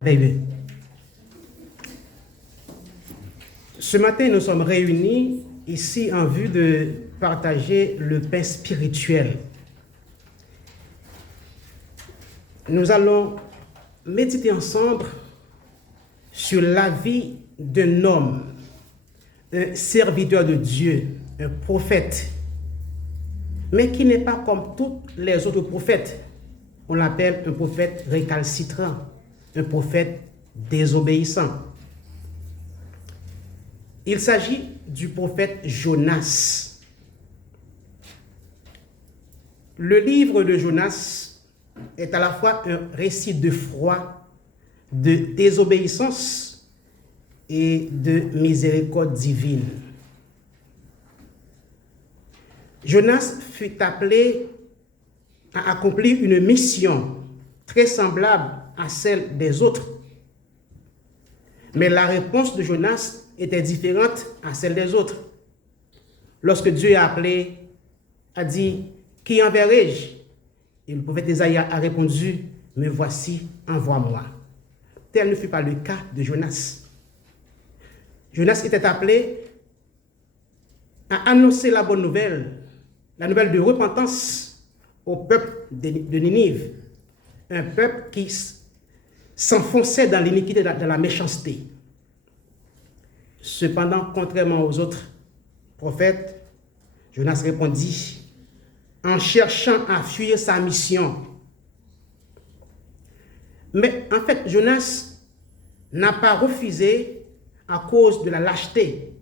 Baby. Ce matin, nous sommes réunis ici en vue de partager le pain spirituel. Nous allons méditer ensemble sur la vie d'un homme, un serviteur de Dieu, un prophète, mais qui n'est pas comme tous les autres prophètes. On l'appelle un prophète récalcitrant, un prophète désobéissant. Il s'agit du prophète Jonas. Le livre de Jonas est à la fois un récit de foi, de désobéissance et de miséricorde divine. Jonas fut appelé à accomplir une mission très semblable à celle des autres. Mais la réponse de Jonas était différente à celle des autres. Lorsque Dieu a appelé, a dit, « Qui enverrai-je » Et le prophète Isaïe a répondu, « Me voici, envoie-moi » Tel ne fut pas le cas de Jonas. Jonas était appelé à annoncer la bonne nouvelle, la nouvelle de repentance au peuple de Ninive, un peuple qui s'enfonçait dans l'iniquité, dans la méchanceté. Cependant, contrairement aux autres prophètes, Jonas répondit en cherchant à fuir sa mission. Mais en fait, Jonas n'a pas refusé à cause de la lâcheté.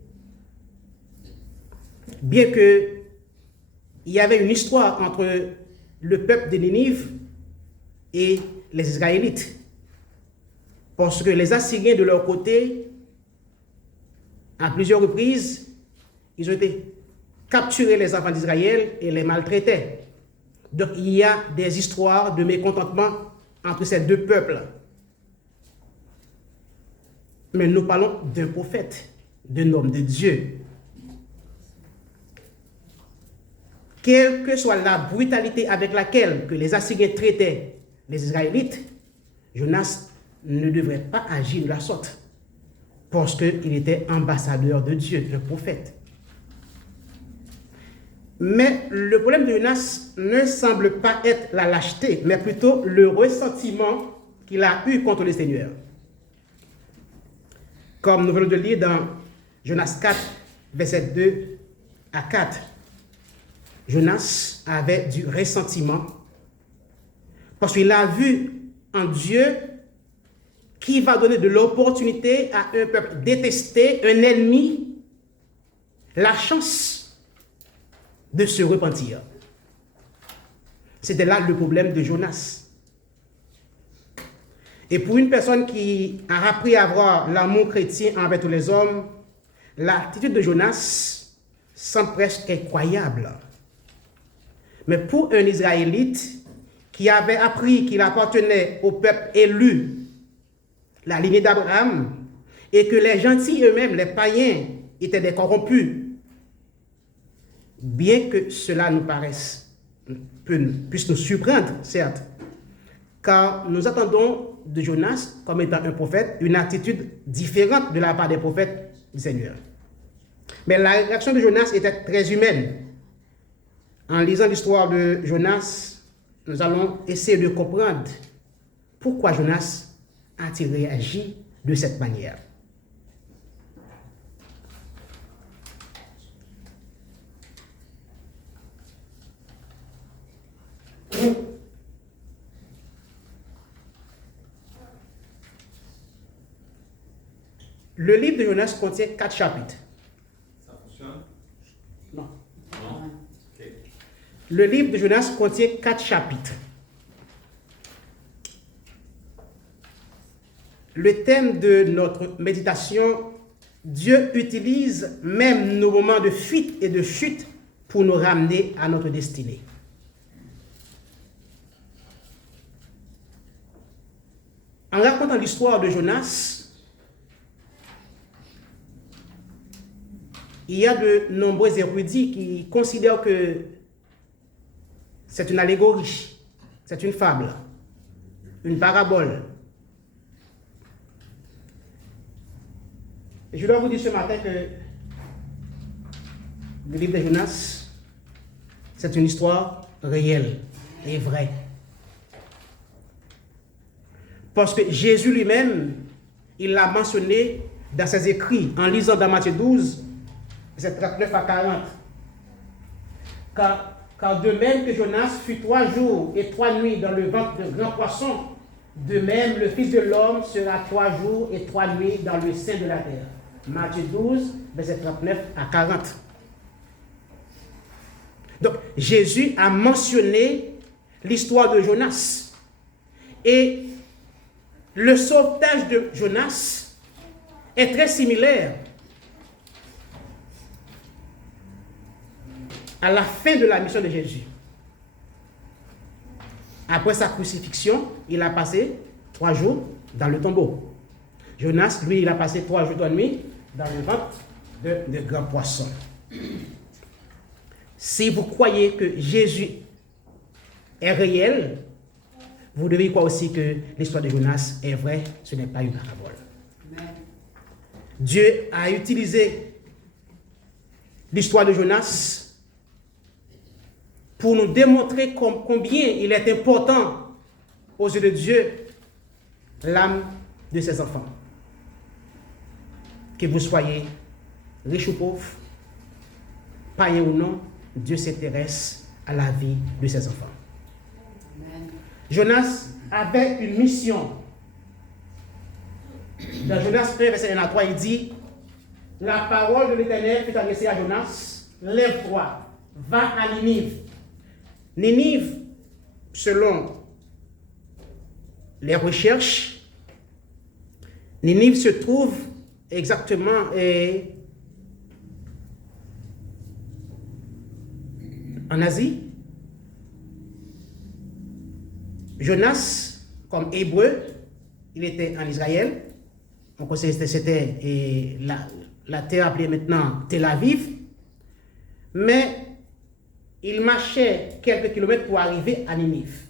Bien qu'il y avait une histoire entre le peuple de Ninive et les Israélites. Parce que les Assyriens, de leur côté, à plusieurs reprises, ils ont été capturés les enfants d'Israël et les maltraitaient. Donc il y a des histoires de mécontentement entre ces deux peuples. Mais nous parlons d'un prophète, d'un homme de Dieu. Quelle que soit la brutalité avec laquelle que les Assyriens traitaient les Israélites, Jonas ne devrait pas agir de la sorte, parce qu'il était ambassadeur de Dieu, un prophète. Mais le problème de Jonas ne semble pas être la lâcheté, mais plutôt le ressentiment qu'il a eu contre le Seigneur. Comme nous venons de lire dans Jonas 4, versets 2 à 4. Jonas avait du ressentiment parce qu'il a vu en Dieu qui va donner de l'opportunité à un peuple détesté, un ennemi, la chance de se repentir. C'était là le problème de Jonas. Et pour une personne qui a appris à avoir l'amour chrétien envers tous les hommes, l'attitude de Jonas semble presque incroyable. Mais pour un Israélite qui avait appris qu'il appartenait au peuple élu, la lignée d'Abraham, et que les gentils eux-mêmes, les païens, étaient des corrompus, bien que cela nous puisse nous surprendre, certes, car nous attendons de Jonas, comme étant un prophète, une attitude différente de la part des prophètes du Seigneur. Mais la réaction de Jonas était très humaine. En lisant l'histoire de Jonas, nous allons essayer de comprendre pourquoi Jonas a-t-il réagi de cette manière. Le livre de Jonas contient 4 chapitres. Ça fonctionne? Non. Non? Okay. Le livre de Jonas contient 4 chapitres. Le thème de notre méditation, Dieu utilise même nos moments de fuite et de chute pour nous ramener à notre destinée. En racontant l'histoire de Jonas, il y a de nombreux érudits qui considèrent que c'est une allégorie, c'est une fable, une parabole. Et je dois vous dire ce matin que le livre de Jonas, c'est une histoire réelle et vraie. Parce que Jésus lui-même, il l'a mentionné dans ses écrits, en lisant dans Matthieu 12, verset 39 à 40. Car de même que Jonas fut 3 jours et 3 nuits dans le ventre de grands poissons, de même le Fils de l'homme sera 3 jours et 3 nuits dans le sein de la terre. Matthieu 12, verset 39 à 40. Donc, Jésus a mentionné l'histoire de Jonas. Et le sauvetage de Jonas est très similaire à la fin de la mission de Jésus. Après sa crucifixion, il a passé 3 jours dans le tombeau. Jonas, lui, il a passé 3 jours et 3 nuits dans le ventre de grands poissons. Si vous croyez que Jésus est réel, vous devez croire aussi que l'histoire de Jonas est vraie, ce n'est pas une parabole. Amen. Dieu a utilisé l'histoire de Jonas pour nous démontrer combien il est important aux yeux de Dieu l'âme de ses enfants. Que vous soyez riches ou pauvres, païens ou non, Dieu s'intéresse à la vie de ses enfants. Amen. Jonas avait une mission. Dans Jonas 1, verset 1 à 3, il dit: la parole de l'Éternel fut adressée à Jonas: lève-toi, va à Ninive. Ninive, selon les recherches, Ninive se trouve exactement en Asie. Jonas, comme hébreu, il était en Israël. Donc c'était la terre appelée maintenant Tel Aviv. Mais il marchait quelques kilomètres pour arriver à Ninive.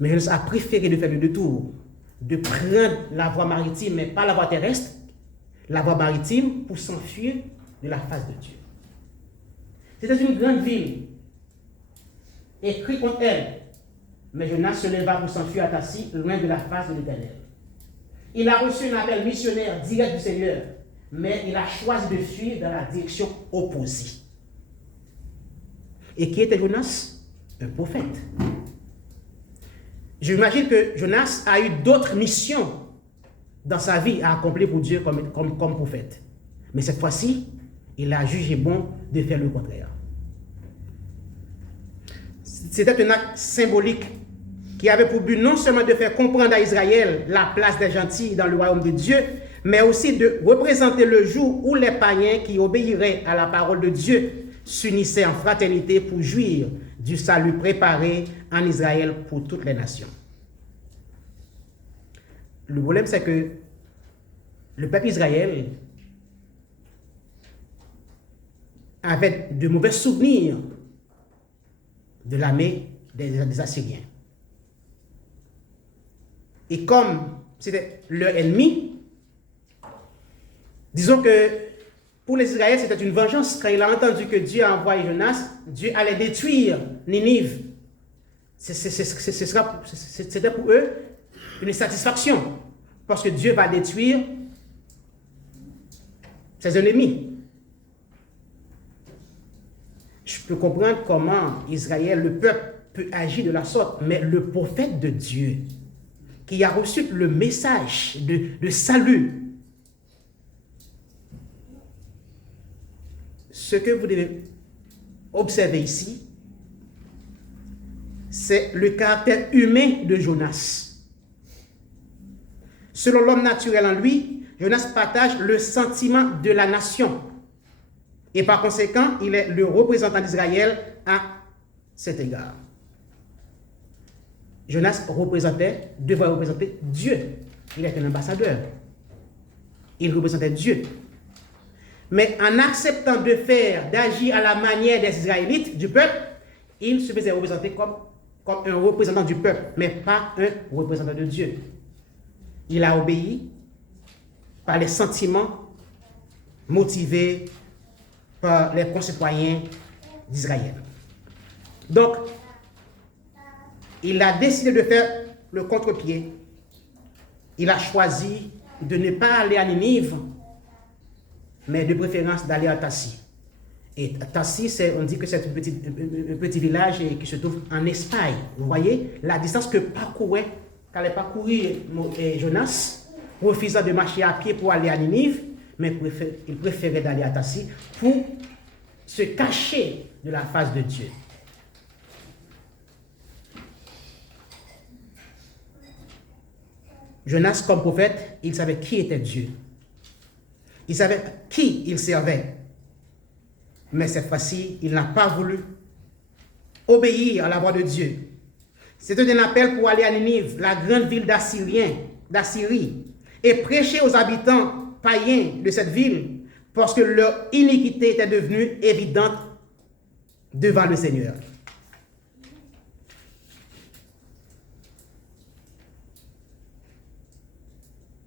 Mais Jonas a préféré de faire le détour, de prendre la voie maritime, mais pas la voie terrestre, la voie maritime pour s'enfuir de la face de Dieu. C'était une grande ville, écrit contre elle. Mais Jonas se leva pour s'enfuir à Tassi, loin de la face de l'Éternel. Il a reçu un appel missionnaire direct du Seigneur, mais il a choisi de fuir dans la direction opposée. Et qui était Jonas? Un prophète. J'imagine que Jonas a eu d'autres missions dans sa vie à accomplir pour Dieu comme prophète. Mais cette fois-ci, il a jugé bon de faire le contraire. C'était un acte symbolique qui avait pour but non seulement de faire comprendre à Israël la place des gentils dans le royaume de Dieu, mais aussi de représenter le jour où les païens qui obéiraient à la parole de Dieu s'unissaient en fraternité pour jouir du salut préparé en Israël pour toutes les nations. Le problème, c'est que le peuple Israël avait de mauvais souvenirs de l'armée des Assyriens. Et comme c'était leur ennemi, disons que pour les Israéliens, c'était une vengeance. Quand il a entendu que Dieu a envoyé Jonas, Dieu allait détruire Ninive. C'était pour eux une satisfaction. Parce que Dieu va détruire ses ennemis. Je peux comprendre comment Israël, le peuple, peut agir de la sorte. Mais le prophète de Dieu, qui a reçu le message de salut, ce que vous devez observer ici, c'est le caractère humain de Jonas. Selon l'homme naturel en lui, Jonas partage le sentiment de la nation. Et par conséquent, il est le représentant d'Israël à cet égard. Jonas devait représenter Dieu. Il est un ambassadeur. Il représentait Dieu. Mais en acceptant d'agir à la manière des Israélites, du peuple, il se faisait représenter comme un représentant du peuple, mais pas un représentant de Dieu. Il a obéi par les sentiments motivés par les concitoyens d'Israël. Donc, il a décidé de faire le contre-pied. Il a choisi de ne pas aller à Ninive, mais de préférence d'aller à Tassi. Et Tassi, on dit que c'est un petit village qui se trouve en Espagne. Vous voyez la distance qu'allait parcourir Jonas, refusant de marcher à pied pour aller à Ninive, mais il préférait d'aller à Tassi pour se cacher de la face de Dieu. Jonas, comme prophète, il savait qui était Dieu. Il savait qui il servait. Mais cette fois-ci, il n'a pas voulu obéir à la voix de Dieu. C'était un appel pour aller à Ninive, la grande ville d'Assyrie, et prêcher aux habitants païens de cette ville, parce que leur iniquité était devenue évidente devant le Seigneur.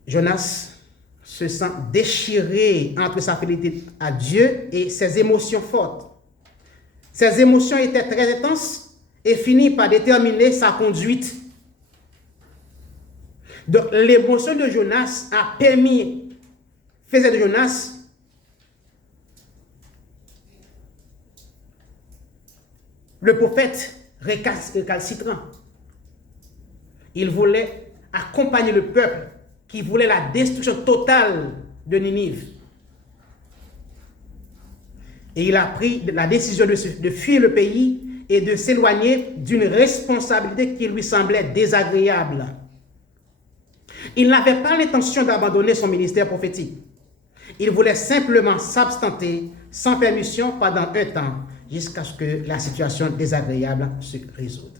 Jonas se sent déchiré entre sa fidélité à Dieu et ses émotions fortes. Ses émotions étaient très intenses et finissent par déterminer sa conduite. Donc, l'émotion de Jonas faisait de Jonas le prophète récalcitrant. Il voulait accompagner le peuple qui voulait la destruction totale de Ninive. Et il a pris la décision de fuir le pays et de s'éloigner d'une responsabilité qui lui semblait désagréable. Il n'avait pas l'intention d'abandonner son ministère prophétique. Il voulait simplement s'absenter sans permission pendant un temps, jusqu'à ce que la situation désagréable se résolve.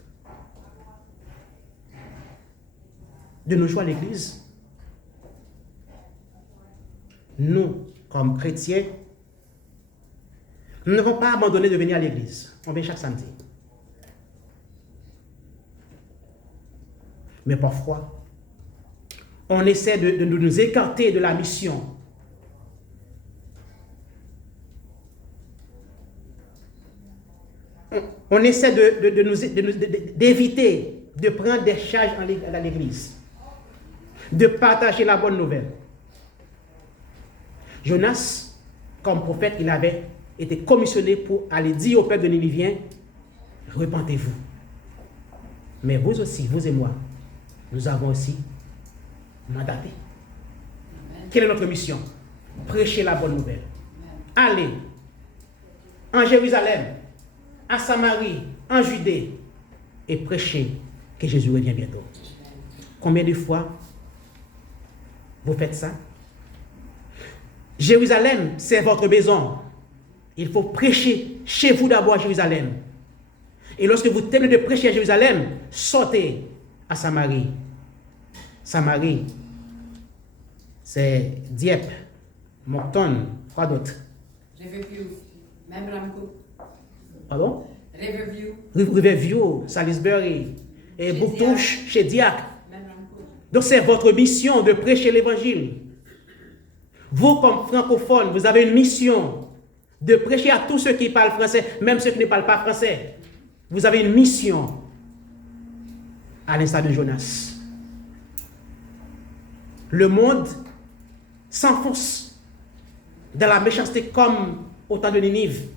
De nos jours à l'Église, nous, comme chrétiens, nous ne devons pas abandonner de venir à l'église. On vient chaque samedi. Mais parfois, on essaie de nous écarter de la mission. On essaie d'éviter de prendre des charges à l'église, de partager la bonne nouvelle. Jonas, comme prophète, il avait été commissionné pour aller dire au peuple de Niniviens, repentez-vous. Mais vous aussi, vous et moi, nous avons aussi mandaté. Quelle est notre mission? Prêcher la bonne nouvelle. Aller en Jérusalem, à Samarie, en Judée, et prêcher que Jésus revient bientôt. Combien de fois vous faites ça? Jérusalem, c'est votre maison. Il faut prêcher chez vous d'abord à Jérusalem. Et lorsque vous terminez de prêcher à Jérusalem, sortez à Samarie. Samarie, c'est Dieppe, Moncton, quoi d'autre? Riverview, même Ramco. Pardon? Riverview. Riverview, Salisbury, et Bouctouche, chez Diac. Même Ramco. Donc c'est votre mission de prêcher l'évangile. Vous, comme francophones, vous avez une mission de prêcher à tous ceux qui parlent français, même ceux qui ne parlent pas français. Vous avez une mission, à l'instar de Jonas. Le monde s'enfonce dans la méchanceté comme au temps de Ninive.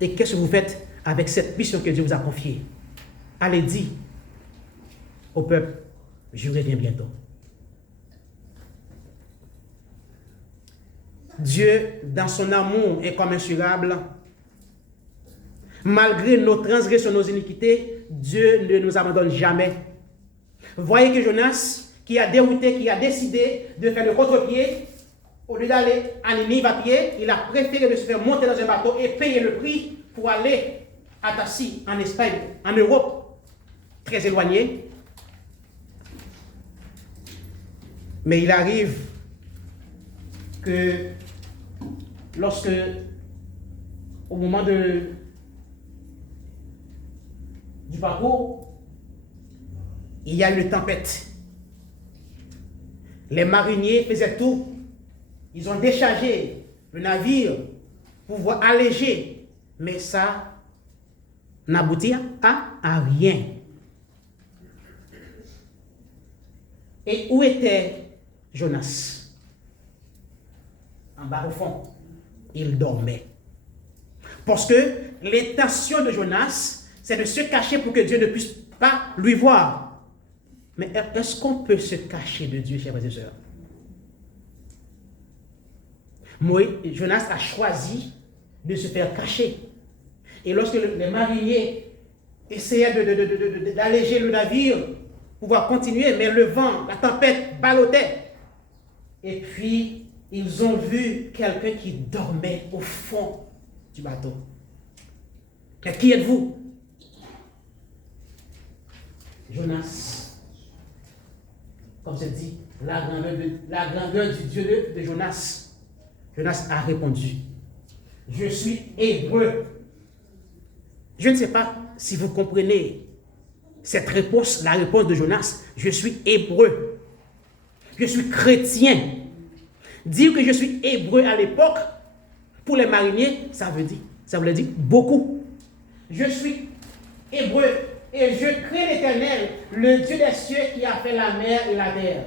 Et qu'est-ce que vous faites avec cette mission que Dieu vous a confiée? Allez dire au peuple, je reviens bientôt. Dieu, dans son amour incommensurable, malgré nos transgressions, nos iniquités, Dieu ne nous abandonne jamais. Voyez que Jonas, qui a dérouté, qui a décidé de faire le contre-pied, au lieu d'aller à Ninive à pied, il a préféré de se faire monter dans un bateau et payer le prix pour aller à Tassi, en Espagne, en Europe, très éloigné. Mais il arrive que lorsque, au moment du parcours, il y a une tempête. Les mariniers faisaient tout Ils ont déchargé le navire pour pouvoir alléger. Mais ça n'aboutit à rien. Et où était Jonas? En bas au fond. Il dormait. Parce que l'intention de Jonas, c'est de se cacher pour que Dieu ne puisse pas lui voir. Mais est-ce qu'on peut se cacher de Dieu, chers frères et sœurs? Jonas a choisi de se faire cacher. Et lorsque les mariniers essayaient d'alléger le navire, pour pouvoir continuer, mais le vent, la tempête ballottait. Et puis, ils ont vu quelqu'un qui dormait au fond du bateau. Et qui êtes-vous? Jonas. Comme c'est dit, la grandeur du Dieu de Jonas. Jonas a répondu, je suis hébreu. Je ne sais pas si vous comprenez cette réponse, la réponse de Jonas. Je suis hébreu. Je suis chrétien. Dire que je suis hébreu à l'époque, pour les mariniers, ça voulait dire beaucoup. Je suis hébreu et je crains l'Éternel, le Dieu des cieux qui a fait la mer et la terre.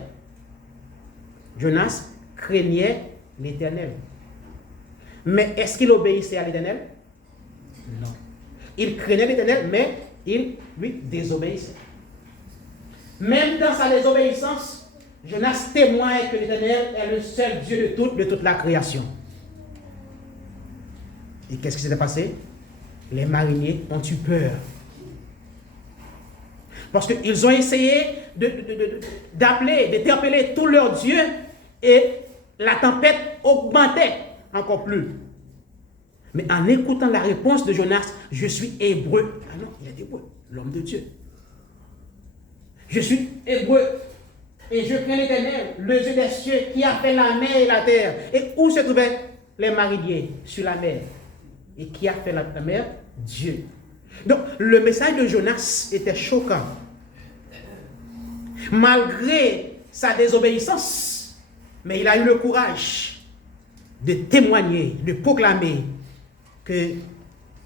Jonas craignait l'Éternel. Mais est-ce qu'il obéissait à l'Éternel? Non. Il craignait l'Éternel, mais il lui désobéissait. Même dans sa désobéissance, Jonas témoigne que l'Éternel est le seul Dieu de toute la création. Et qu'est-ce qui s'est passé? Les mariniers ont eu peur. Parce qu'ils ont essayé d'appeler, d'interpeller tous leurs dieux et la tempête augmentait encore plus. Mais en écoutant la réponse de Jonas, je suis hébreu. Ah non, il est hébreu, l'homme de Dieu. Je suis hébreu et je crains l'Éternel, le Dieu des cieux qui a fait la mer et la terre. Et où se trouvaient les mariniers? Sur la mer. Et qui a fait la mer? Dieu. Donc, le message de Jonas était choquant. Malgré sa désobéissance, mais il a eu le courage de témoigner, de proclamer que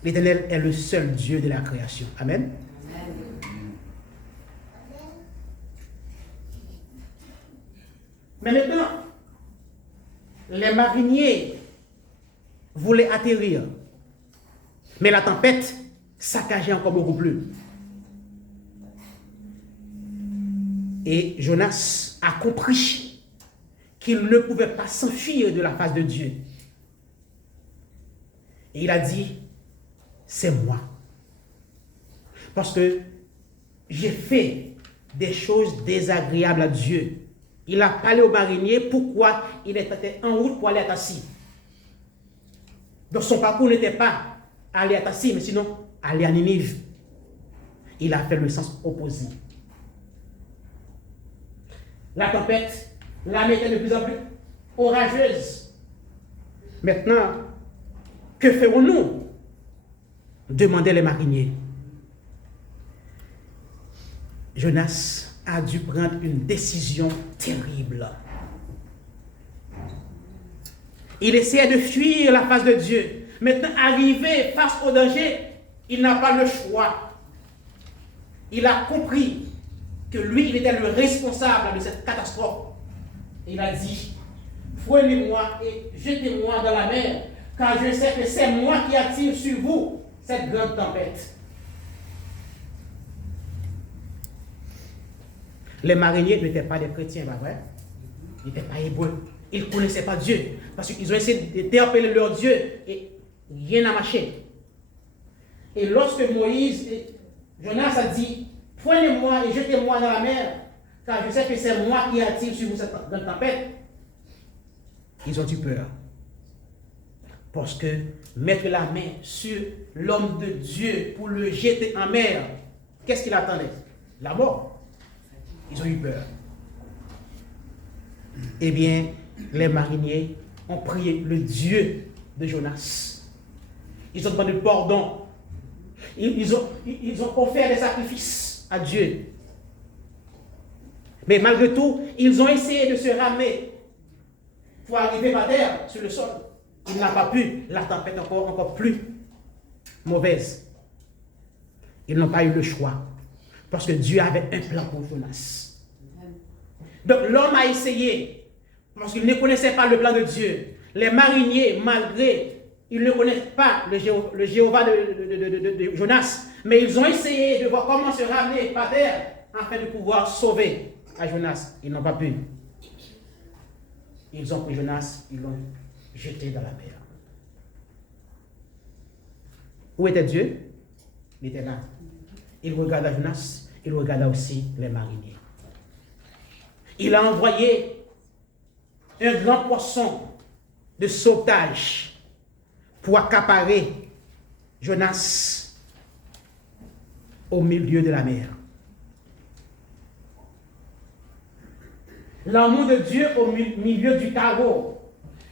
l'Éternel est le seul Dieu de la création. Amen. Mais maintenant, les mariniers voulaient atterrir. Mais la tempête saccageait encore beaucoup plus. Et Jonas a compris qu'il ne pouvait pas s'enfuir de la face de Dieu. Et il a dit, c'est moi. Parce que j'ai fait des choses désagréables à Dieu. Il a parlé aux mariniers pourquoi il était en route pour aller à Tassi. Donc son parcours n'était pas aller à Tassi, mais sinon aller à Ninive. Il a fait le sens opposé. La tempête, la mer était de plus en plus orageuse. Maintenant, que ferons-nous? Demandaient les mariniers. Jonas a dû prendre une décision terrible. Il essayait de fuir la face de Dieu. Maintenant, arrivé face au danger, il n'a pas le choix. Il a compris que lui, il était le responsable de cette catastrophe. Il a dit, prenez-moi et jetez-moi dans la mer, car je sais que c'est moi qui attire sur vous cette grande tempête. Les mariniers n'étaient pas des chrétiens, pas vrai? Ils n'étaient pas hébreux. Ils ne connaissaient pas Dieu. Parce qu'ils ont essayé d'interpeller leur Dieu et rien n'a marché. Et lorsque Moïse et Jonas a dit, prenez-moi et jetez-moi dans la mer, car je sais que c'est moi qui attire sur vous cette grande tempête, ils ont eu peur. Parce que mettre la main sur l'homme de Dieu pour le jeter en mer, qu'est-ce qu'il attendait? La mort. Ils ont eu peur. Eh bien, les mariniers ont prié le Dieu de Jonas. Ils ont demandé pardon. Ils ont offert des sacrifices à Dieu. Mais malgré tout, ils ont essayé de se ramener. pour arriver par terre, sur le sol. Il n'a pas pu. La tempête encore plus mauvaise. Ils n'ont pas eu le choix. Parce que Dieu avait un plan pour Jonas. Donc l'homme a essayé. Parce qu'il ne connaissait pas le plan de Dieu. Les mariniers, malgré, ils ne connaissent pas le Jéhovah de Jonas. Mais ils ont essayé de voir comment se ramener par terre afin de pouvoir sauver à Jonas. Ils n'ont pas pu. Ils ont pris Jonas, ils l'ont jeté dans la mer. Où était Dieu? Il était là. Il regarda Jonas, il regarda aussi les mariniers. Il a envoyé un grand poisson de sauvetage pour accaparer Jonas au milieu de la mer. L'amour de Dieu au milieu du carreau.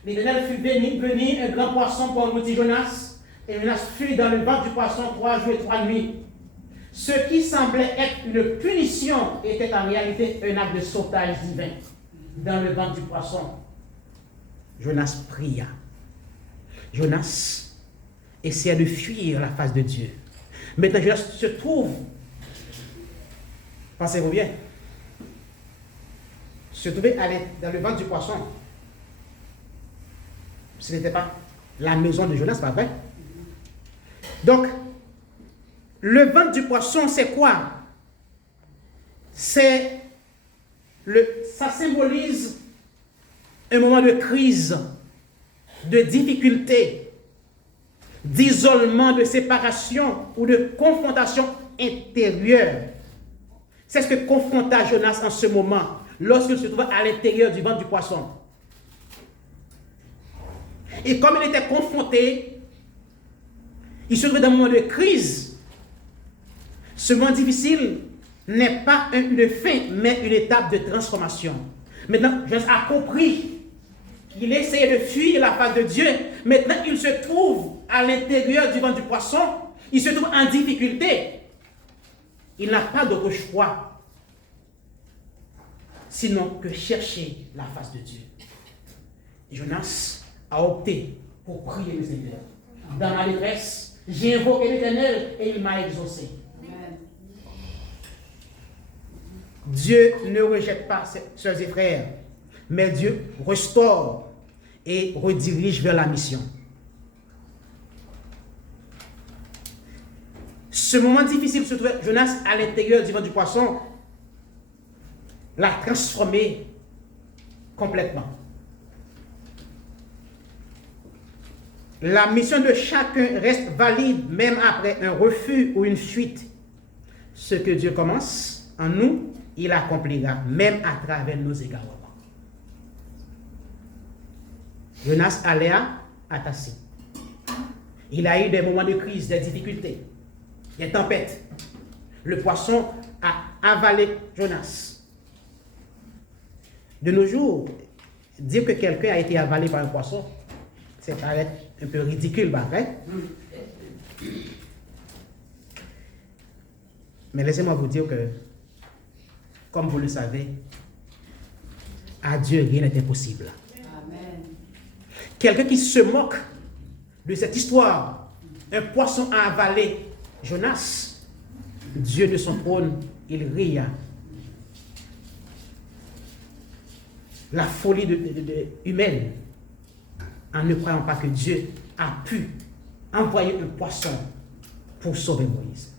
L'Éternel fut venu, un grand poisson pour engloutir Jonas, et Jonas fut dans le ventre du poisson 3 jours et 3 nuits. Ce qui semblait être une punition était en réalité un acte de sauvetage divin. Dans le ventre du poisson, Jonas pria. Jonas essayait de fuir la face de Dieu. Maintenant, Jonas se trouve, pensez-vous bien, se trouver dans le ventre du poisson. Ce n'était pas la maison de Jonas, pas vrai? Donc, le ventre du poisson, c'est quoi? Ça symbolise un moment de crise, de difficulté, d'isolement, de séparation ou de confrontation intérieure. C'est ce que confronta Jonas en ce moment, lorsqu'il se trouvait à l'intérieur du ventre du poisson. Et comme il était confronté, il se trouvait dans un moment de crise. Ce moment difficile n'est pas une fin, mais une étape de transformation. Maintenant, Jonas a compris qu'il essayait de fuir la face de Dieu. Maintenant, il se trouve à l'intérieur du ventre du poisson. Il se trouve en difficulté. Il n'a pas d'autre choix, sinon que chercher la face de Dieu. Jonas a opté pour prier le Seigneur. Dans ma détresse, j'ai invoqué l'Éternel et il m'a exaucé. Dieu ne rejette pas ses sœurs et frères, mais Dieu restaure et redirige vers la mission. Ce moment difficile se trouvait Jonas à l'intérieur du ventre du poisson l'a transformé complètement. La mission de chacun reste valide même après un refus ou une fuite. Ce que Dieu commence en nous, il accomplira même à travers nos égarements. Jonas allait à Tassi. Il a eu des moments de crise, des difficultés, des tempêtes. Le poisson a avalé Jonas. De nos jours, dire que quelqu'un a été avalé par un poisson, ça paraît un peu ridicule, pas vrai? Mais laissez-moi vous dire que, comme vous le savez, à Dieu, rien n'est impossible. Amen. Quelqu'un qui se moque de cette histoire, un poisson a avalé Jonas, Dieu de son trône, il ria. La folie humaine, en ne croyant pas que Dieu a pu envoyer un poisson pour sauver Moïse.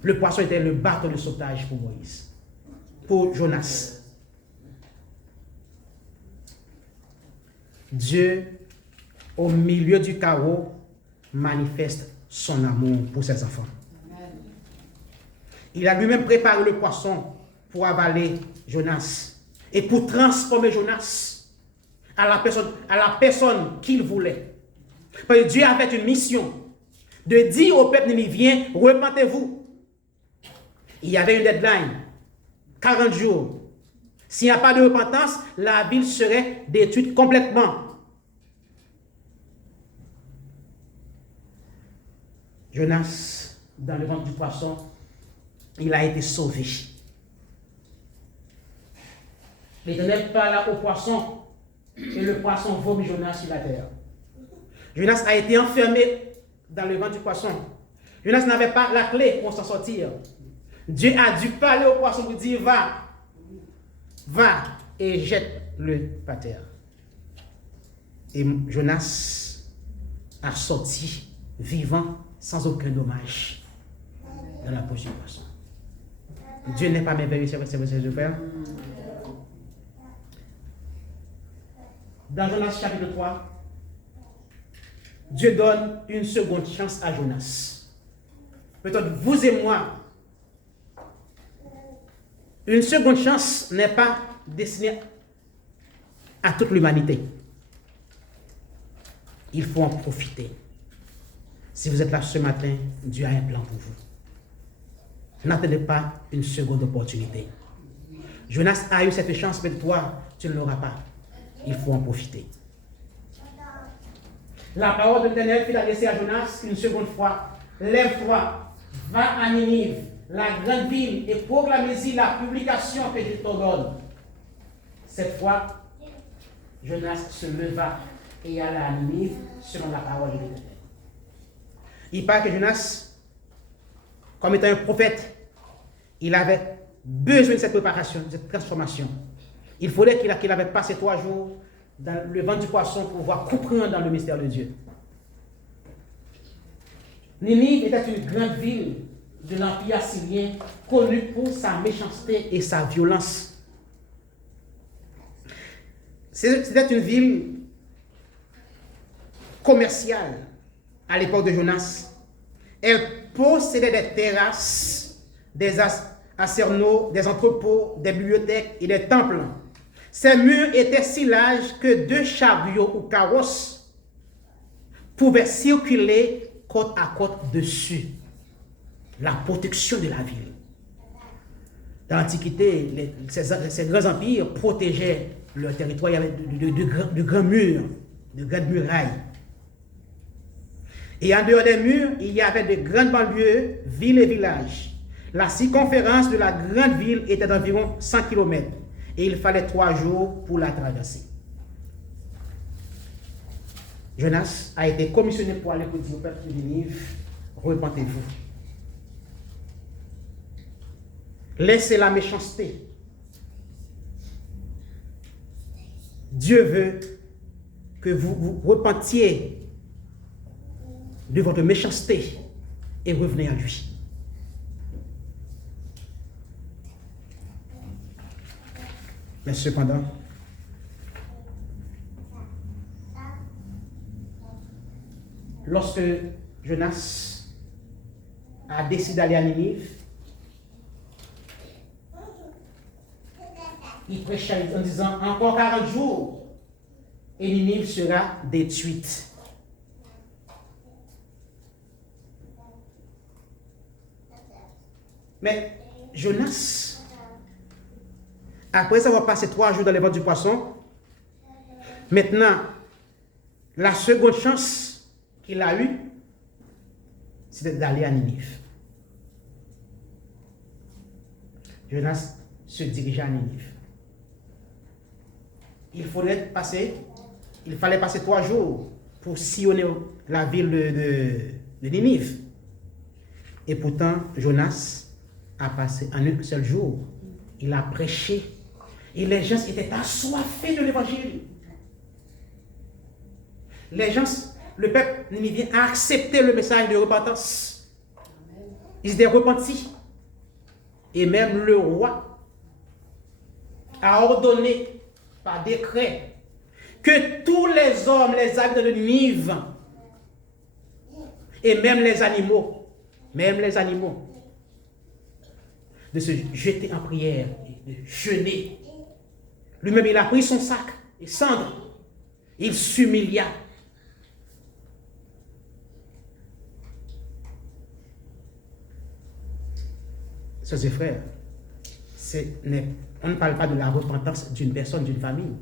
Le poisson était le bateau de sauvetage pour Moïse, pour Jonas. Dieu, au milieu du chaos, manifeste son amour pour ses enfants. Amen. Il a lui-même préparé le poisson pour avaler Jonas et pour transformer Jonas à la personne qu'il voulait. Parce que Dieu avait une mission de dire au peuple ninivien, repentez-vous. Il y avait une deadline, 40 jours. S'il n'y a pas de repentance, la ville serait détruite complètement. Jonas, dans le ventre du poisson, il a été sauvé. L'Éternel parla au poisson et le poisson vomit Jonas sur la terre. Jonas a été enfermé dans le ventre du poisson. Jonas n'avait pas la clé pour s'en sortir. Dieu a dû parler au poisson pour dire va et jette-le par terre. Et Jonas a sorti vivant sans aucun dommage dans la bouche du poisson. Dieu n'est pas merveilleux, c'est de faire. Dans Jonas chapitre 3, Dieu donne une seconde chance à Jonas. Peut-être vous et moi, une seconde chance n'est pas destinée à toute l'humanité. Il faut en profiter. Si vous êtes là ce matin, Dieu a un plan pour vous. N'attendez pas une seconde opportunité. Jonas a eu cette chance, mais toi, tu ne l'auras pas. Il faut en profiter. La parole de l'Éternel fut adressée à Jonas une seconde fois. Lève-toi, va à Ninive, la grande ville, et proclame-y la publication que je t'ordonne. Cette fois, Jonas se leva et alla à Ninive selon la parole de l'Éternel. Il paraît que Jonas, comme étant un prophète, il avait besoin de cette préparation, de cette transformation. Il fallait qu'il avait passé 3 jours dans le ventre du poisson pour pouvoir comprendre dans le mystère de Dieu. Ninive était une grande ville de l'Empire assyrien connue pour sa méchanceté et sa violence. C'était une ville commerciale à l'époque de Jonas. Elle possédait des terrasses, des arsenaux, des entrepôts, des bibliothèques et des temples. Ces murs étaient si larges que 2 chariots ou carrosses pouvaient circuler côte à côte dessus. La protection de la ville. Dans l'Antiquité, ces grands empires protégeaient leur territoire. Il y avait de grands murs, de grandes murailles. Et en dehors des murs, il y avait de grandes banlieues, villes et villages. La circonférence de la grande ville était d'environ 100 km. Et il fallait 3 jours pour la traverser. Jonas a été commissionné pour aller pour dire au peuple de Ninive, repentez-vous. Laissez la méchanceté. Dieu veut que vous vous repentiez de votre méchanceté et revenez à lui. Mais cependant, lorsque Jonas a décidé d'aller à Ninive, il prêchait en disant encore 40 jours et Ninive sera détruite. Mais Jonas, après avoir passé 3 jours dans les ventres du poisson, maintenant, la seconde chance qu'il a eue, c'était d'aller à Ninive. Jonas se dirigeait à Ninive. Il fallait passer 3 jours pour sillonner la ville de Ninive. Et pourtant, Jonas a passé en un seul jour. Il a prêché. Et les gens étaient assoiffés de l'évangile. Le peuple ninivien a accepté le message de repentance. Ils étaient repentis. Et même le roi a ordonné par décret que tous les hommes, les habitants de Ninive, et même les animaux, de se jeter en prière, de jeûner. Lui-même, il a pris son sac et cendre. Il s'humilia. Sœurs et frères, on ne parle pas de la repentance d'une personne, d'une famille.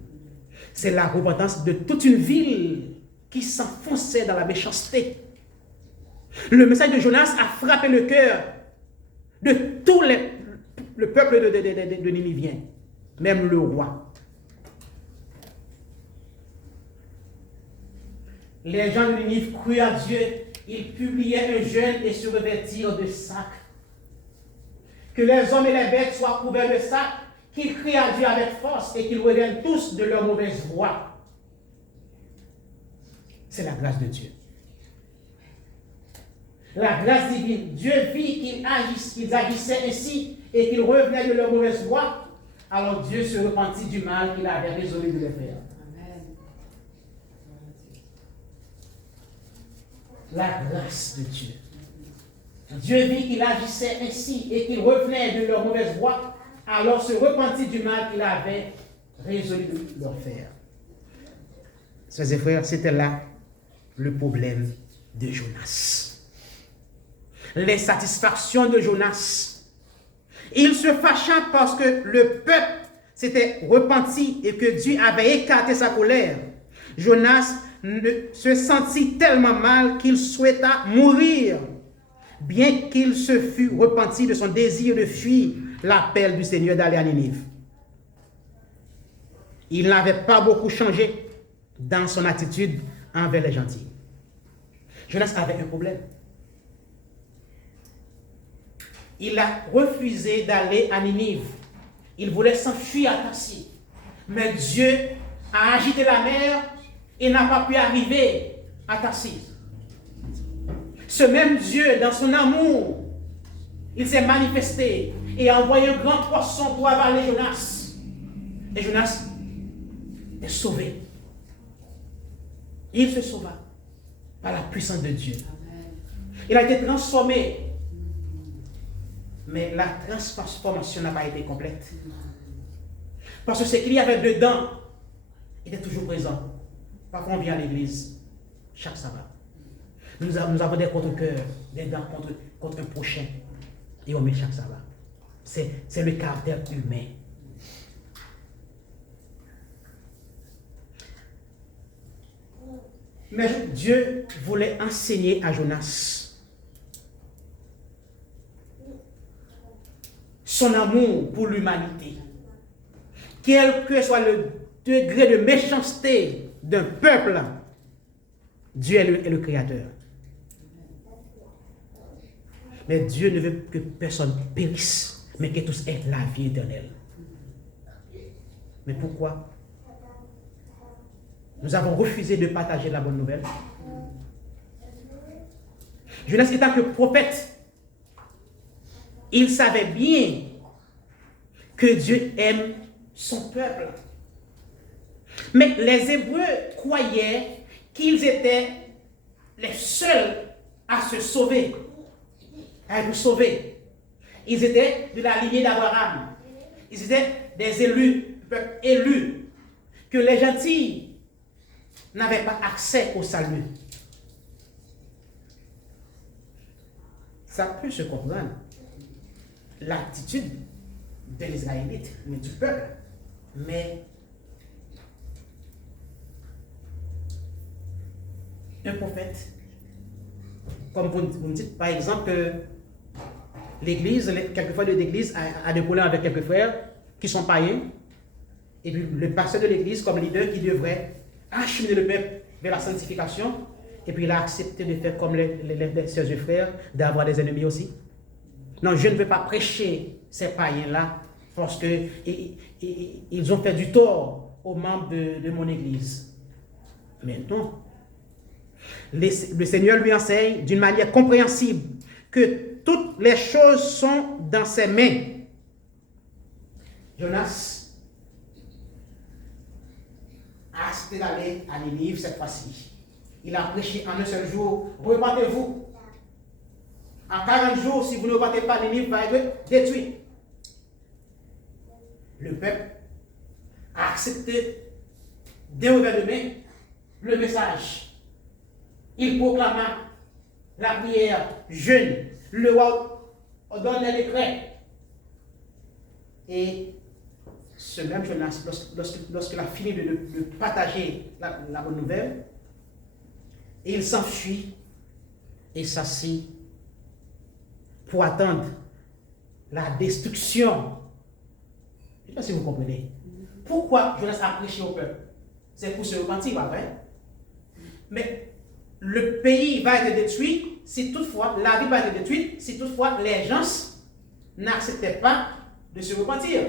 C'est la repentance de toute une ville qui s'enfonçait dans la méchanceté. Le message de Jonas a frappé le cœur de tout le peuple de Niniviens, même le roi. les gens de Ninive crurent à Dieu. Ils publiaient un jeûne et se revêtirent de sac. Que les hommes et les bêtes soient couverts de sac, qu'ils crient à Dieu avec force et qu'ils reviennent tous de leur mauvaise voie. C'est la grâce de Dieu. La grâce divine. Dieu vit qu'ils agissaient ainsi et qu'ils revenaient de leur mauvaise voie. Alors Dieu se repentit du mal qu'il avait résolu de les faire. Amen. La grâce de Dieu. Dieu vit qu'ils agissaient ainsi et qu'ils revenaient de leur mauvaise voie. Alors se repentit du mal qu'il avait résolu de leur faire. Sœurs et frères, c'était là le problème de Jonas. L'insatisfaction de Jonas. Il se fâcha parce que le peuple s'était repenti et que Dieu avait écarté sa colère. Jonas se sentit tellement mal qu'il souhaita mourir, bien qu'il se fût repenti de son désir de fuir l'appel du Seigneur d'aller à Ninive. Il n'avait pas beaucoup changé dans son attitude envers les gentils. Jonas avait un problème. Il a refusé d'aller à Ninive. Il voulait s'enfuir à Tarsis. Mais Dieu a agité la mer et n'a pas pu arriver à Tarsis. Ce même Dieu, dans son amour, il s'est manifesté et a envoyé un grand poisson pour avaler Jonas. Et Jonas est sauvé. Il se sauva par la puissance de Dieu. Il a été transformé. Mais la transformation n'a pas été complète. Parce que ce qu'il y avait dedans était toujours présent. Parfois, on vient à l'église chaque sabbat. Nous avons des contre-cœurs, des dents contre un prochain. Et on met chaque sabbat. C'est le caractère humain. Mais Dieu voulait enseigner à Jonas son amour pour l'humanité. Quel que soit le degré de méchanceté d'un peuple, Dieu est le Créateur. Mais Dieu ne veut que personne périsse, mais que tous aient la vie éternelle. Mais pourquoi? Nous avons refusé de partager la bonne nouvelle. Jonas étant que prophète, il savait bien que Dieu aime son peuple. Mais les Hébreux croyaient qu'ils étaient les seuls à se sauver, à être sauvés. Ils étaient de la lignée d'Abraham. Ils étaient des élus, peuple élu, que les gentils n'avaient pas accès au salut. Ça peut se comprendre. L'attitude des Israélites, mais du peuple. Mais un prophète, comme vous me dites, par exemple, l'église, quelquefois l'église a des problèmes avec quelques frères qui sont païens, et puis le pasteur de l'église, comme leader, qui devrait acheminer le peuple vers la sanctification, et puis il a accepté de faire comme les sœurs et frères, d'avoir des ennemis aussi. Non, je ne veux pas prêcher ces païens-là parce qu'ils ont fait du tort aux membres de mon église. Mais non. Le Seigneur lui enseigne d'une manière compréhensible que toutes les choses sont dans ses mains. Jonas a accepté d'aller à Ninive cette fois-ci. Il a prêché en un seul jour. Repentez-vous. En 40 jours, si vous ne repentez pas, Ninive va être détruit. Le peuple a accepté d'un revers de main le message. Il proclama la prière jeûne. Le roi ordonne les décrets. Et ce même Jonas, lorsqu'il a fini de partager la bonne nouvelle, il s'enfuit et s'assit pour attendre la destruction. Je ne sais pas si vous comprenez. Pourquoi Jonas a prêché au peuple? C'est pour se repentir après. Mais le pays va être détruit si toutefois, la ville va être détruite si toutefois les gens n'acceptaient pas de se repentir.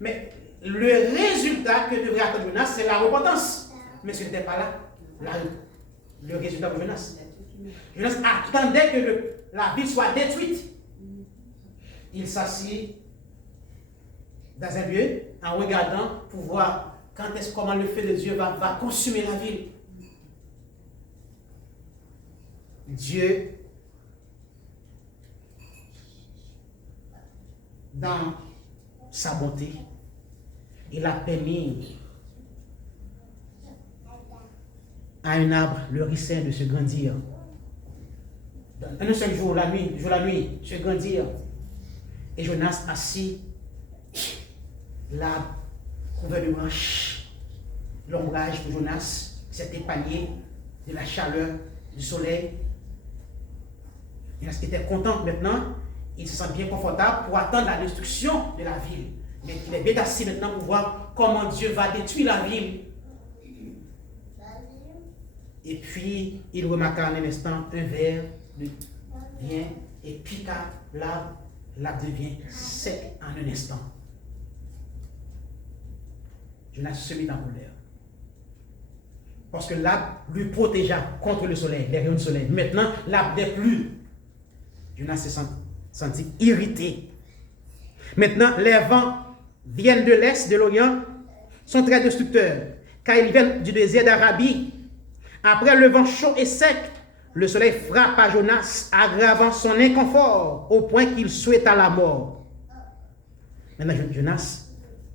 Mais le résultat que devrait attendre Jonas, c'est la repentance. Mais ce n'était pas là le résultat de Jonas. Jonas attendait que la ville soit détruite. Il s'assit dans un lieu en regardant pour voir comment le feu de Dieu va consumer la ville. Dieu, dans sa bonté, il a permis à un arbre, le ricin, de se grandir. Un seul jour, la nuit, se grandir. Et Jonas assis, l'arbre couvert de branches. L'ombrage pour Jonas s'est épargné de la chaleur du soleil. Jonas était content maintenant, il se sent bien confortable pour attendre la destruction de la ville. Mais il est bien assis maintenant pour voir comment Dieu va détruire la ville. Et puis, il remarqua en un instant un ver vient et piqua l'arbre. L'arbre devient sec en un instant. Jonas se mit en colère. Parce que l'arbre lui protégea contre le soleil, les rayons du soleil. Maintenant, l'arbre n'est plus. Jonas se sentit irrité. Maintenant, les vents viennent de l'est, de l'Orient, sont très destructeurs, car ils viennent du désert d'Arabie. Après le vent chaud et sec, le soleil frappa Jonas, aggravant son inconfort au point qu'il souhaita la mort. Maintenant, Jonas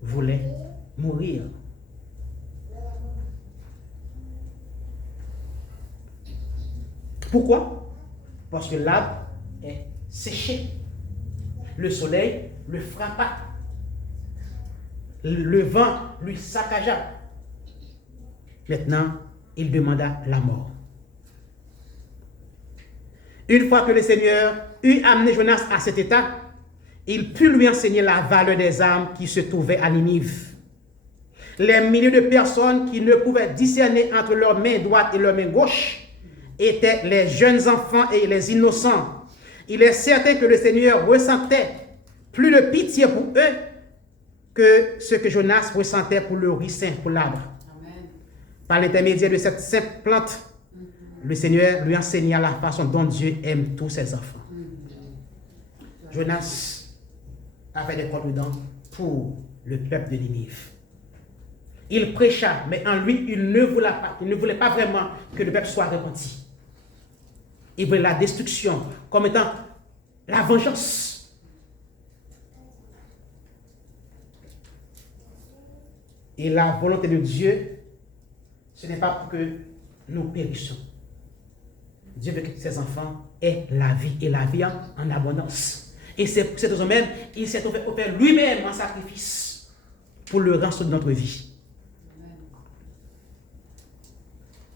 voulait mourir. Pourquoi? Parce que l'arbre est séché. Le soleil le frappa. Le vent lui saccagea. Maintenant, il demanda la mort. Une fois que le Seigneur eut amené Jonas à cet état, il put lui enseigner la valeur des armes qui se trouvaient à Ninive. Les milliers de personnes qui ne pouvaient discerner entre leurs mains droite et leurs mains gauche étaient les jeunes enfants et les innocents. Il est certain que le Seigneur ressentait plus de pitié pour eux que ce que Jonas ressentait pour le ricin, pour l'arbre. Par l'intermédiaire de cette simple plante, le Seigneur lui enseigna la façon dont Dieu aime tous ses enfants. Jonas avait des cordes dedans pour le peuple de Ninive. Il prêcha, mais en lui, il ne voulait pas vraiment que le peuple soit repenti. Il voulait la destruction comme étant la vengeance. Et la volonté de Dieu, ce n'est pas pour que nous périssions. Dieu veut que ses enfants aient la vie et la vie en abondance. Et c'est pour cette raison même, il s'est offert lui-même en sacrifice pour le reste de notre vie.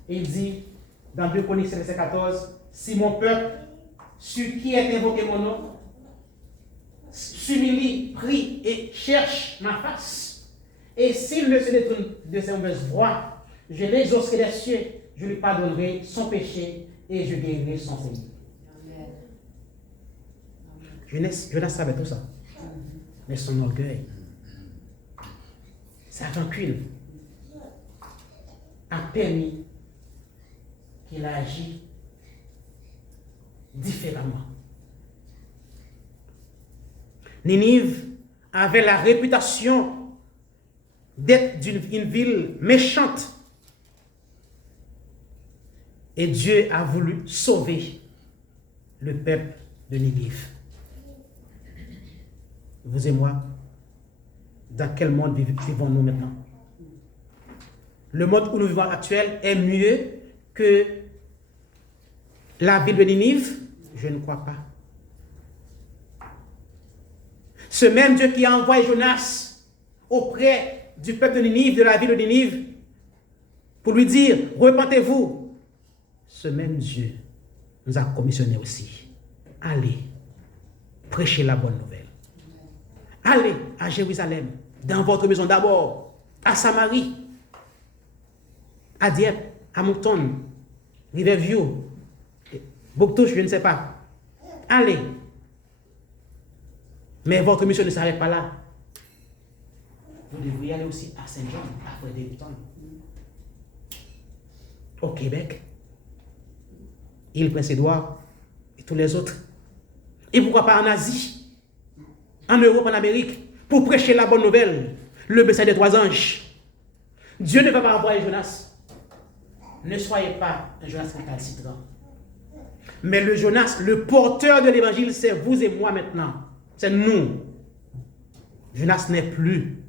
Et il dit dans 2 Chroniques, verset 14, si mon peuple, sur qui est invoqué mon nom, s'humilie, prie et cherche ma face, et s'il ne se détourne de ses mauvaises voies, je l'exaucerai des cieux, je lui pardonnerai son péché et je guérirai son pays. Jonas savait tout ça. Mais son orgueil, sa rancune a permis qu'il agit différemment. Ninive avait la réputation d'être une ville méchante. Et Dieu a voulu sauver le peuple de Ninive. Vous et moi, dans quel monde vivons-nous maintenant? Le monde où nous vivons actuel est mieux que la ville de Ninive? Je ne crois pas. Ce même Dieu qui a envoyé Jonas auprès du peuple de Ninive, de la ville de Ninive, pour lui dire, repentez-vous. Ce même Dieu nous a commissionné aussi. Allez, prêchez la bonne nouvelle. Allez à Jérusalem, dans votre maison d'abord, à Samarie, à Dieppe, Hamilton, Riverview, Bouctouche, je ne sais pas. Allez. Mais votre mission ne s'arrête pas là. Vous devriez aller aussi à Saint-Jean, à Fredericton, au Québec, île Prince-Édouard et tous les autres. Et pourquoi pas en Asie, en Europe, en Amérique, pour prêcher la bonne nouvelle, le message des 3 anges. Dieu ne va pas envoyer Jonas. Ne soyez pas un Jonas récalcitrant. Mais le Jonas, le porteur de l'évangile, c'est vous et moi maintenant. C'est nous. Jonas n'est plus.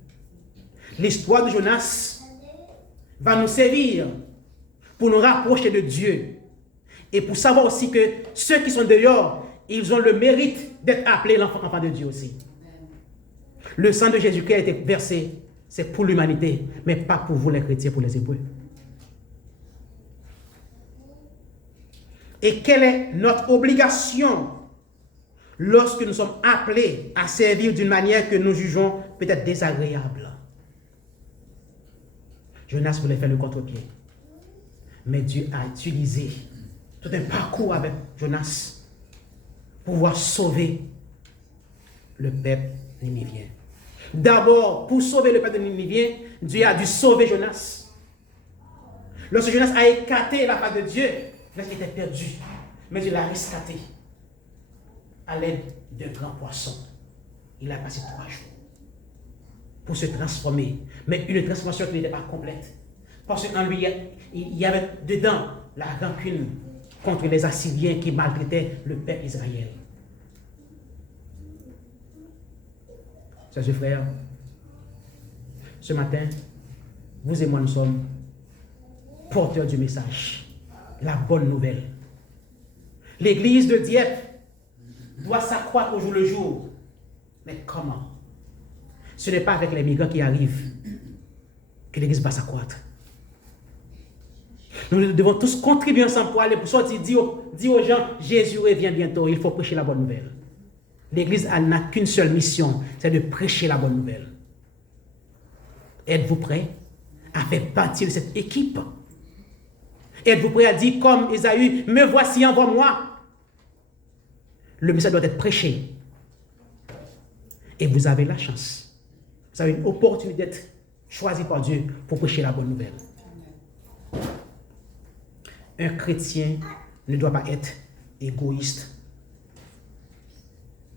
L'histoire de Jonas va nous servir pour nous rapprocher de Dieu. Et pour savoir aussi que ceux qui sont dehors, ils ont le mérite d'être appelés l'enfant de Dieu aussi. Le sang de Jésus-Christ a été versé, c'est pour l'humanité, mais pas pour vous les chrétiens, pour les Hébreux. Et quelle est notre obligation lorsque nous sommes appelés à servir d'une manière que nous jugeons peut-être désagréable? Jonas voulait faire le contre-pied. Mais Dieu a utilisé tout un parcours avec Jonas pour pouvoir sauver le peuple ninivien. D'abord, pour sauver le peuple ninivien, Dieu a dû sauver Jonas. Lorsque Jonas a écarté la face de Dieu, Jonas était perdu. Mais Dieu l'a rescaté à l'aide d'un grand poisson. Il a passé 3 jours pour se transformer. Mais une transformation qui n'était pas complète. Parce qu'en lui, il y avait dedans la rancune contre les Assyriens qui maltraitaient le peuple Israël. Chers frères, ce matin, vous et moi, nous sommes porteurs du message, la bonne nouvelle. L'église de Dieppe doit s'accroître au jour le jour. Mais comment? Ce n'est pas avec les migrants qui arrivent que l'église va s'accroître. Nous devons tous contribuer ensemble pour aller pour sortir, dire aux gens, Jésus revient bientôt, il faut prêcher la bonne nouvelle. L'église n'a qu'une seule mission, c'est de prêcher la bonne nouvelle. Êtes-vous prêts à faire partie de cette équipe? Êtes-vous prêts à dire comme Ésaü, me voici, envoie-moi? Le message doit être prêché. Et vous avez la chance. Vous avez une opportunité d'être choisi par Dieu pour prêcher la bonne nouvelle. Un chrétien ne doit pas être égoïste.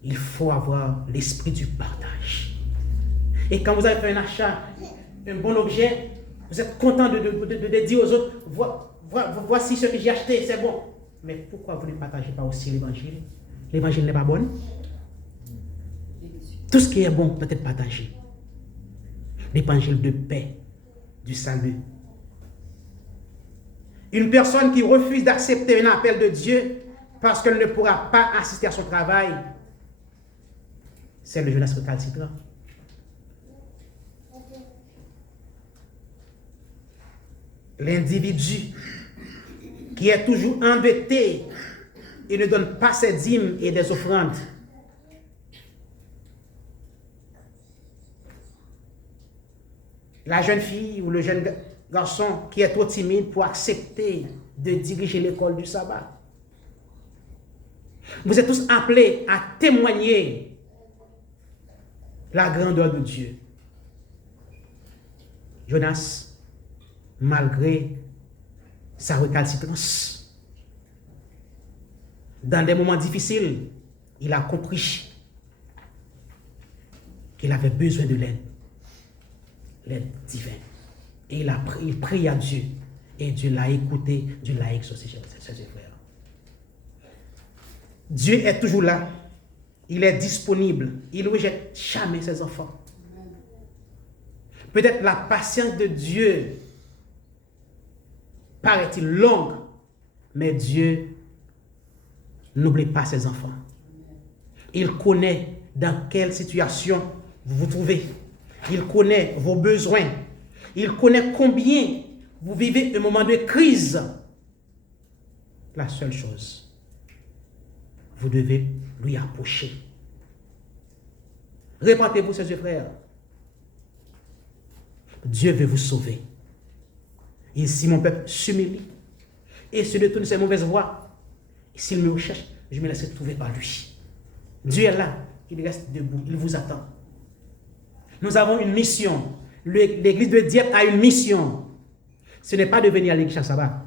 Il faut avoir l'esprit du partage. Et quand vous avez fait un achat, un bon objet, vous êtes content de dire aux autres, voici ce que j'ai acheté, c'est bon. Mais pourquoi vous ne partagez pas aussi l'évangile? L'évangile n'est pas bon. Tout ce qui est bon peut être partagé. L'évangile de paix, du salut. Une personne qui refuse d'accepter un appel de Dieu parce qu'elle ne pourra pas assister à son travail, c'est le Jonas récalcitrant. L'individu qui est toujours endetté et ne donne pas ses dîmes et des offrandes. La jeune fille ou le jeune garçon qui est trop timide pour accepter de diriger l'école du sabbat. Vous êtes tous appelés à témoigner la grandeur de Dieu. Jonas, malgré sa récalcitrance, dans des moments difficiles, il a compris qu'il avait besoin de l'aide divine. Et il prie à Dieu. Et Dieu l'a écouté, Dieu l'a exaucé, chers frères. Dieu est toujours là. Il est disponible. Il ne rejette jamais ses enfants. Peut-être la patience de Dieu paraît-il longue, mais Dieu n'oublie pas ses enfants. Il connaît dans quelle situation vous vous trouvez. Il connaît vos besoins. Il connaît combien vous vivez un moment de crise. La seule chose, vous devez lui approcher. Répentez-vous, chers frères. Dieu veut vous sauver. Et si mon peuple s'humilie et se détourne de ses mauvaises voies, s'il me recherche, je me laisserai trouver par lui. Dieu est là, il reste debout, il vous attend. Nous avons une mission. L'église de Dieppe a une mission. Ce n'est pas de venir à l'église chaque sabbat.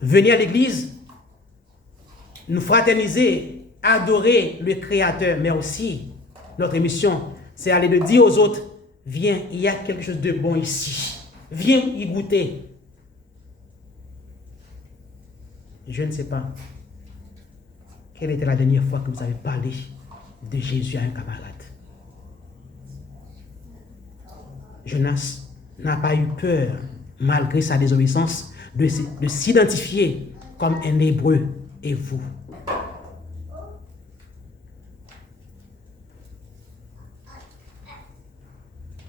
Venir à l'église, nous fraterniser, adorer le Créateur, mais aussi notre mission, c'est aller de dire aux autres, viens, il y a quelque chose de bon ici. Viens y goûter. Je ne sais pas quelle était la dernière fois que vous avez parlé de Jésus à un camarade. Jonas n'a pas eu peur, malgré sa désobéissance, de s'identifier comme un Hébreu. Et vous?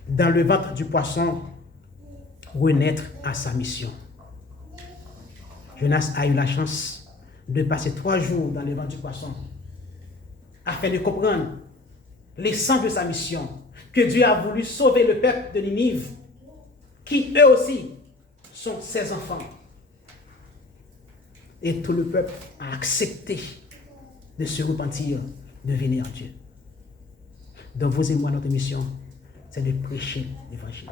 Dans le ventre du poisson, renaître à sa mission. Jonas a eu la chance de passer 3 jours dans le ventre du poisson afin de comprendre l'essence de sa mission, que Dieu a voulu sauver le peuple de Ninive, qui eux aussi sont ses enfants. Et tout le peuple a accepté de se repentir, de venir à Dieu. Donc vous et moi, notre mission, c'est de prêcher l'évangile.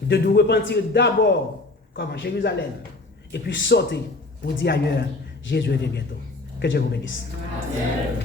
De nous repentir d'abord, comme à Jérusalem, et puis sortir pour dire ailleurs, Jésus revient bientôt. Que Dieu vous bénisse. Amen.